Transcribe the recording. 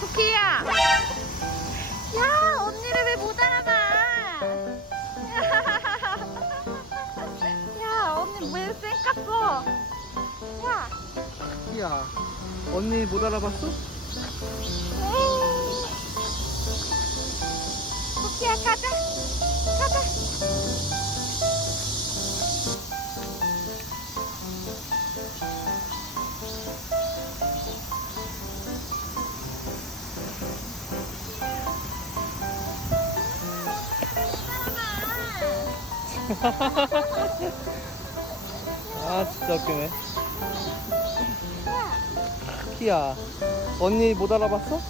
쿠키야! 야, 언니를 왜 못 알아봐? 야, 언니 왜 쌩깠어? 야, 야, 언니 못 알아봤어? 쿠키야, 가자. 가자. 아, 진짜 웃기네. 키야, 언니 못 알아봤어?